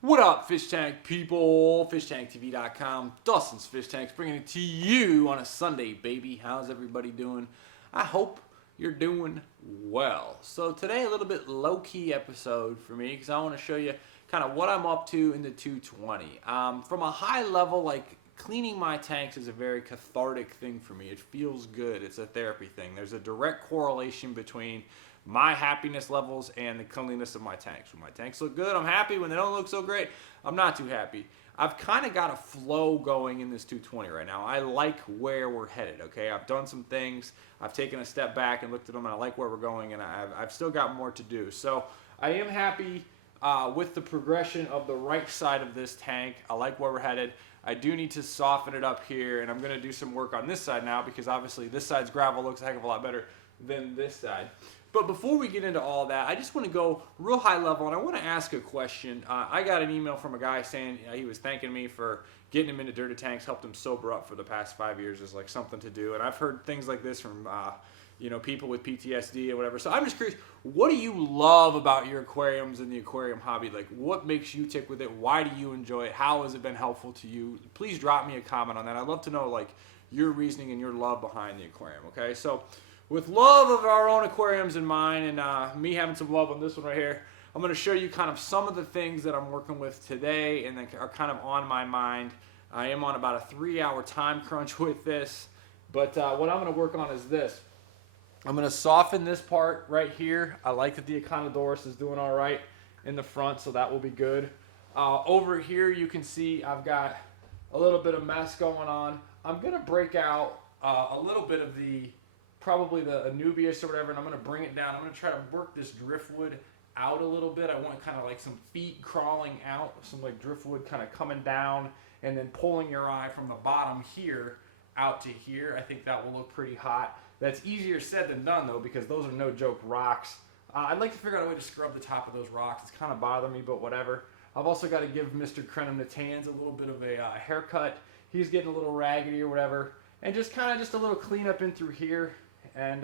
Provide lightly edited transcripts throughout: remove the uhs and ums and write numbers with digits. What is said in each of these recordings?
What up, fish tank people? FishTankTV.com. Dustin's Fish Tanks bringing it to you on a Sunday, baby. How's everybody doing? I hope you're doing well. So today, a little bit low-key episode for me because I want to show you kind of what I'm up to in the 220. From a high level, like cleaning my tanks is a very cathartic thing for me. It feels good. It's a therapy thing. There's a direct correlation between my happiness levels and the cleanliness of my tanks. When my tanks look good, I'm happy. When they don't look so great, I'm not too happy. I've kind of got a flow going in this 220 right now. I like where we're headed, okay? I've done some things. I've taken a step back and looked at them, and I like where we're going, and I've still got more to do. So I am happy with the progression of the right side of this tank. I like where we're headed. I do need to soften it up here, and I'm going to do some work on this side now because obviously this side's gravel looks a heck of a lot better than this side. But before we get into all that, I just want to go real high level, and I want to ask a question. I got an email from a guy saying he was thanking me for getting him into dirty tanks, helped him sober up for the past 5 years is like something to do. And I've heard things like this from people with PTSD or whatever. So I'm just curious, what do you love about your aquariums and the aquarium hobby? Like, what makes you tick with it? Why do you enjoy it? How has it been helpful to you? Please drop me a comment on that. I'd love to know like your reasoning and your love behind the aquarium. Okay, so with love of our own aquariums in mind and me having some love on this one right here, I'm going to show you kind of some of the things that I'm working with today and that are kind of on my mind. I am on about a 3-hour time crunch with this, but what I'm going to work on is this. I'm going to soften this part right here. I like that the Econodorus is doing all right in the front, so that will be good. Over here you can see I've got a little bit of mess going on. I'm going to break out a little bit of probably the anubias or whatever, and I'm going to bring it down. I'm going to try to work this driftwood out a little bit. I want kind of like some feet crawling out, some like driftwood kind of coming down and then pulling your eye from the bottom here out to here. I think that will look pretty hot. That's easier said than done though, because those are no joke rocks. I'd like to figure out a way to scrub the top of those rocks. It's kind of bothering me, but whatever. I've also got to give Mr. Crenham Natans a little bit of a haircut. He's getting a little raggedy or whatever. And just a little cleanup in through here. And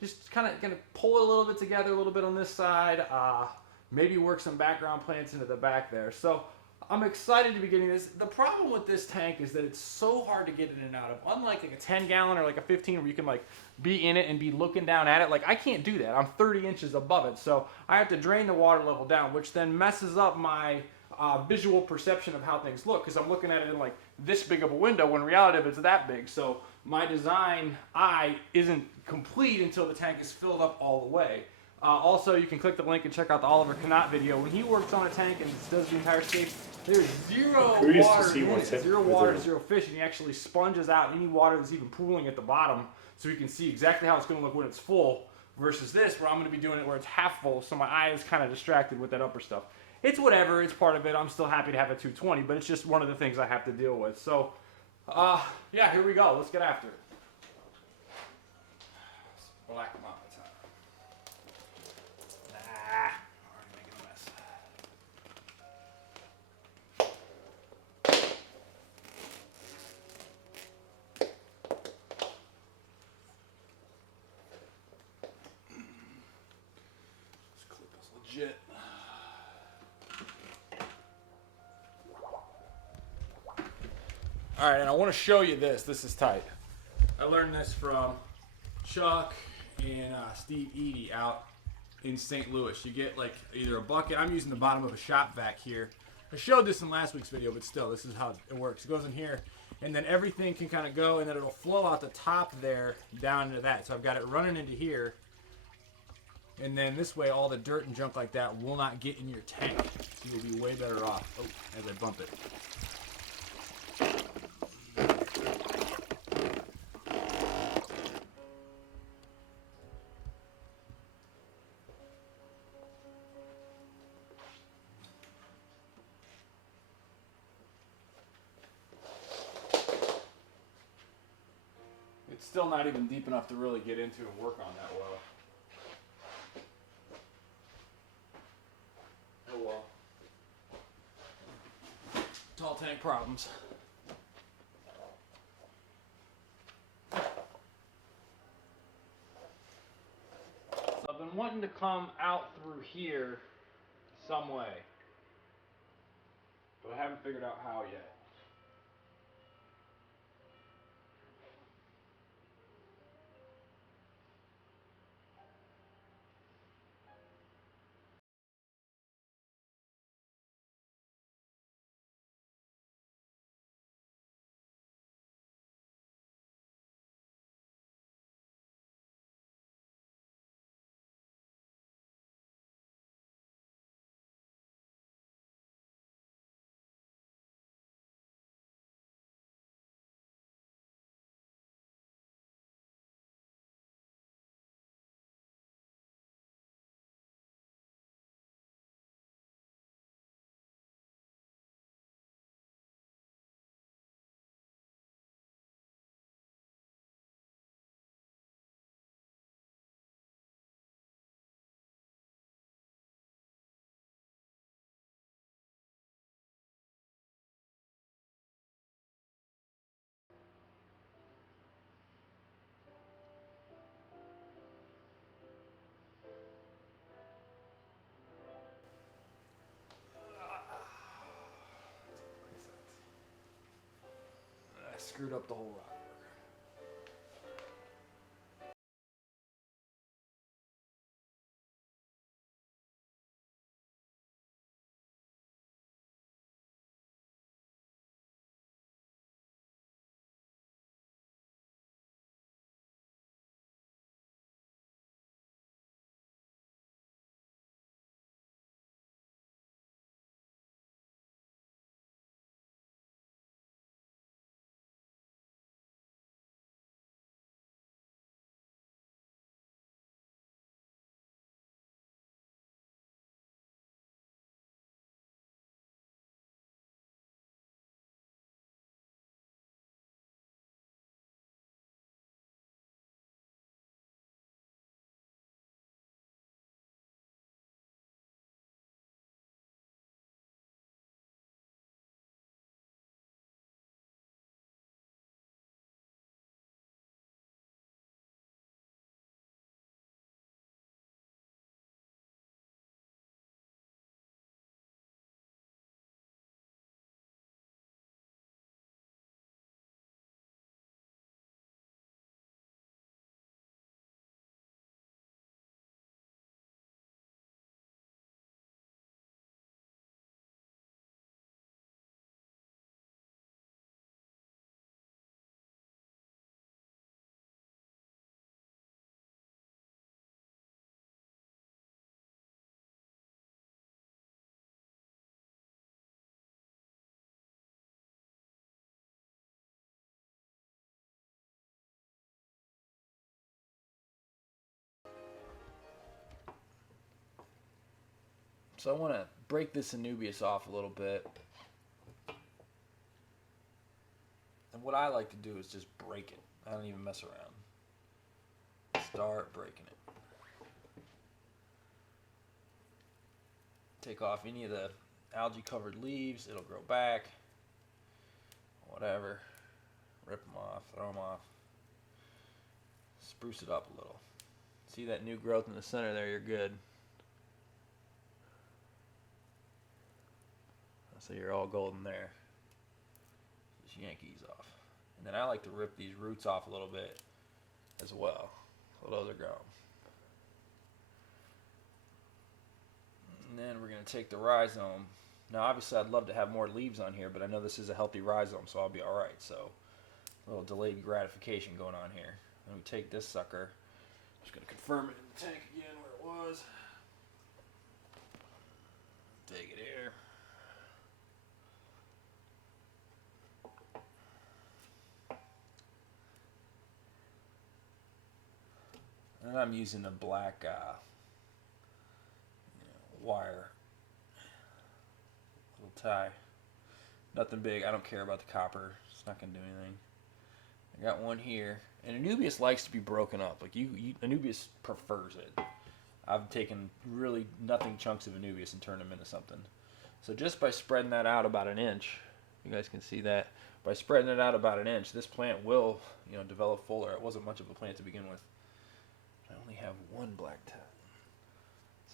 just kind of gonna pull it a little bit together, a little bit on this side. Maybe work some background plants into the back there. So I'm excited to be getting this. The problem with this tank is that it's so hard to get in and out of. Unlike like a 10 gallon or like a 15 where you can like be in it and be looking down at it. Like I can't do that. I'm 30 inches above it. So I have to drain the water level down, which then messes up my visual perception of how things look because I'm looking at it in like this big of a window when in reality it's that big. So my design eye isn't complete until the tank is filled up all the way. Also, you can click the link and check out the Oliver Knott video. When he works on a tank and does the entire scape, there's zero water in it. Zero water, zero fish, and he actually sponges out any water that's even pooling at the bottom so you can see exactly how it's going to look when it's full versus this where I'm going to be doing it where it's half full, so my eye is kind of distracted with that upper stuff. It's whatever. It's part of it. I'm still happy to have a 220, but it's just one of the things I have to deal with. So, yeah, here we go. Let's get after it. Black them up a time. Already making a mess. This clip is legit. All right, and I want to show you this. This is tight. I learned this from Chuck and Steve Eady out in St. Louis. You get like either a bucket. I'm using the bottom of a shop vac here. I showed this in last week's video, but still, this is how it works. It goes in here, and then everything can kind of go, and then it'll flow out the top there down into that. So I've got it running into here, and then this way, all the dirt and junk like that will not get in your tank. So you'll be way better off. Oh, as I bump it. It's still not even deep enough to really get into and work on that well. Oh well. Tall tank problems. So I've been wanting to come out through here some way. figured out how yet. I screwed up the whole rock. So I want to break this anubias off a little bit. And what I like to do is just break it. I don't even mess around. Start breaking it. Take off any of the algae covered leaves. It'll grow back. Whatever. Rip them off. Throw them off. Spruce it up a little. See that new growth in the center there? You're good. So you're all golden there. Just yank these off. And then I like to rip these roots off a little bit as well. So those are gone. And then we're going to take the rhizome. Now obviously I'd love to have more leaves on here, but I know this is a healthy rhizome, so I'll be alright. So a little delayed gratification going on here. Then we take this sucker. Just going to confirm it in the tank again where it was. Take it here. And I'm using a black wire, little tie. Nothing big. I don't care about the copper. It's not gonna do anything. I got one here, and anubias likes to be broken up. Like anubias prefers it. I've taken really nothing chunks of anubias and turned them into something. So just by spreading that out about an inch, you guys can see that. By spreading it out about an inch, this plant will, develop fuller. It wasn't much of a plant to begin with. I only have one black tap.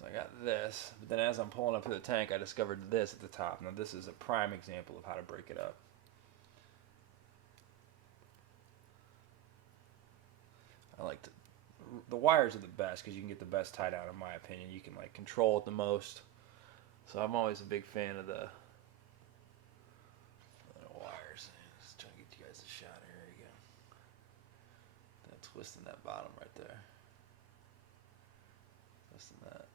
So I got this, but then as I'm pulling up to the tank, I discovered this at the top. Now this is a prime example of how to break it up. I like the wires are the best because you can get the best tie down in my opinion. You can like control it the most. So I'm always a big fan of the wires. Just trying to get you guys a shot. Here we go. That twisting that bottom right there. Twisting that.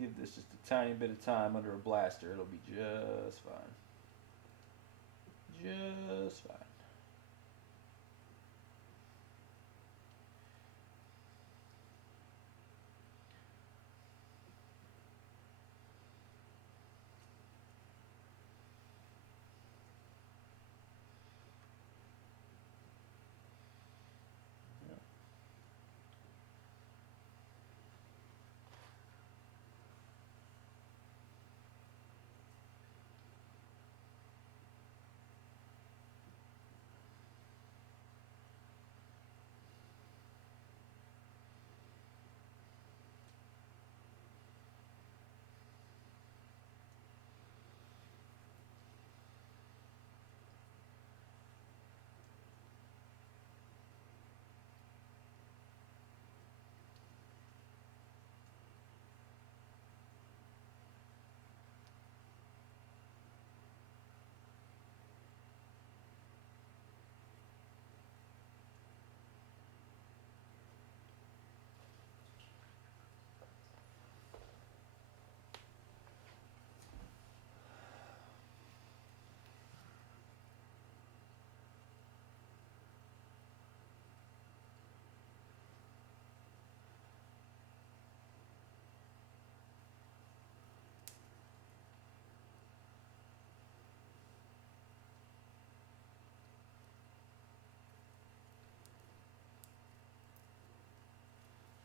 Give this just a tiny bit of time under a blaster, it'll be just fine. Just fine.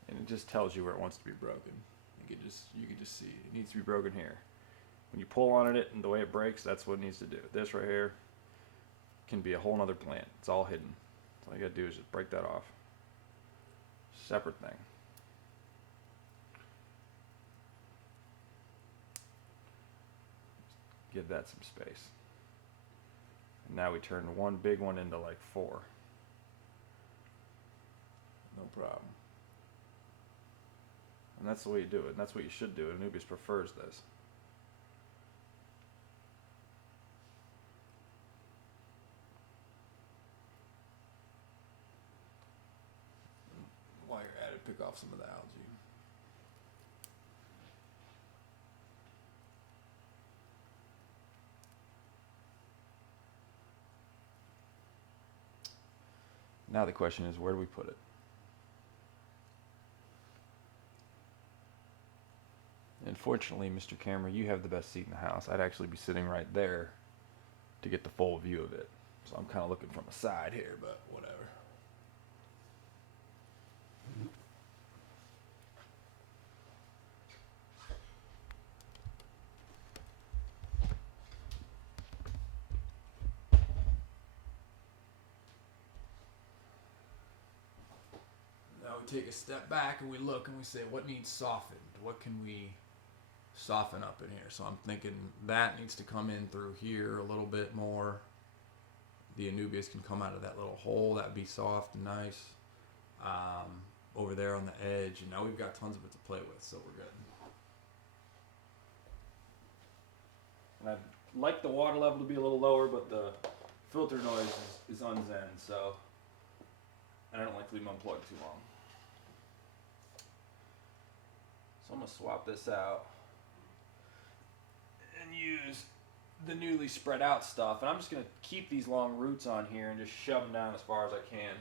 And it just tells you where it wants to be broken. You can just see it needs to be broken here. When you pull on it and the way it breaks, that's what it needs to do. This right here can be a whole nother plant. It's all hidden. So all you gotta do is just break that off. Separate thing. Give that some space. And now we turn one big one into like 4. No problem. And that's the way you do it, and that's what you should do. Anubias prefers this. While you're at it, pick off some of the algae. Now the question is, where do we put it? Unfortunately, Mr. Camera, you have the best seat in the house. I'd actually be sitting right there to get the full view of it. So I'm kind of looking from the side here, but whatever. Now we take a step back and we look and we say, what needs softened? What can we soften up in here? So I'm thinking that needs to come in through here a little bit more. The anubias can come out of that little hole. That would be soft and nice. Over there on the edge, and now we've got tons of it to play with, so we're good. And I'd like the water level to be a little lower, but the filter noise is unzen, so I don't like to leave them unplugged too long. So I'm going to swap this out and use the newly spread out stuff. And I'm just going to keep these long roots on here and just shove them down as far as I can.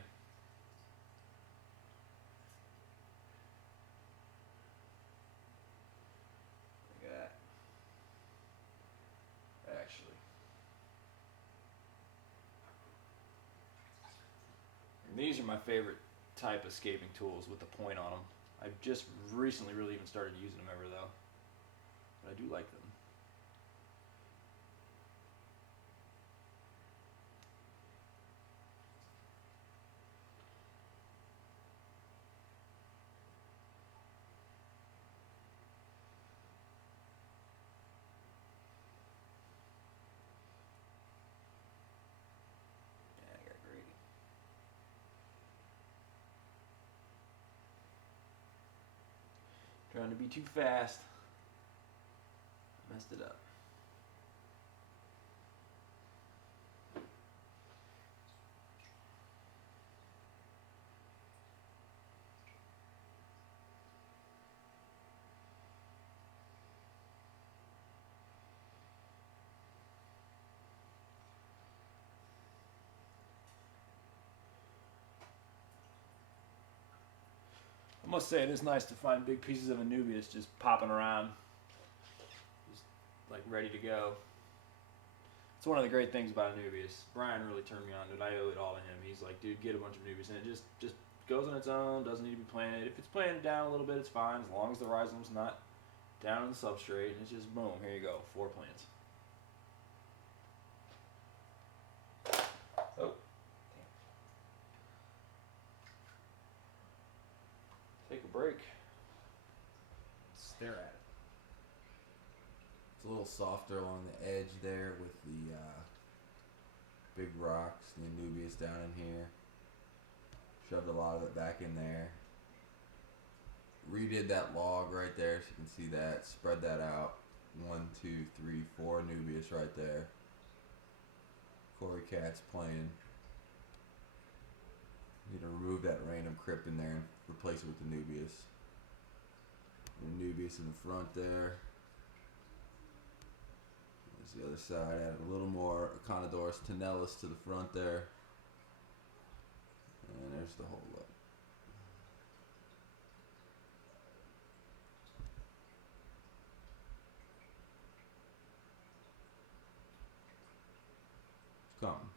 These are my favorite type of scaping tools with the point on them. I've just recently really even started using them ever though. But I do like them. Yeah, I got greedy. Trying to be too fast. Messed it up. I must say it is nice to find big pieces of anubias just popping around, just like ready to go. It's one of the great things about anubias. Brian really turned me on to it. I owe it all to him. He's like, dude, get a bunch of anubias, and it just goes on its own. Doesn't need to be planted. If it's planted down a little bit, it's fine as long as the rhizom's not down in the substrate. And it's just boom, here you go, 4 plants. Oh, take a break. Stare at it. It's a little softer along the edge there with the big rocks and the anubias down in here. Shoved a lot of it back in there. Redid that log right there so you can see that. Spread that out. 1, 2, 3, 4 anubias right there. Corey Cat's playing. Need to remove that random crypt in there and replace it with anubias. Anubias in the front there. There's the other side. Add a little more Conodorus tenalis to the front there. And there's the whole look. It's coming.